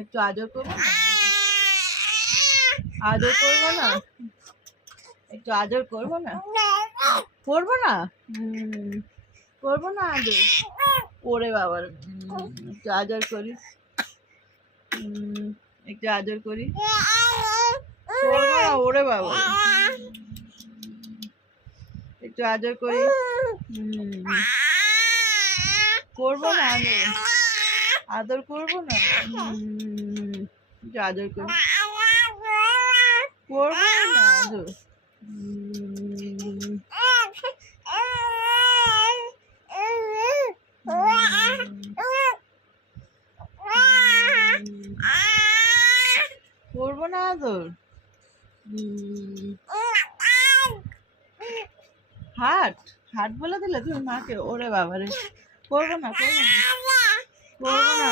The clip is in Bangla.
একটু আদর করবো না? আদর করবো না? একটু আদর করবো না? করবো না? করবো না আদর? ওরে বাবার, একটু আদর করি। একটু আদর করি। করবো না? ওরে বাবা, একটু আদর করি। করবো না আদর? আদর করবো না? একটু আদর করি। করবো না আদর? করবো না আদর? হাট হাট বলে দিলে তুমি মাকে? ওরে বাবারে, করবো না, করবো না, করবো না।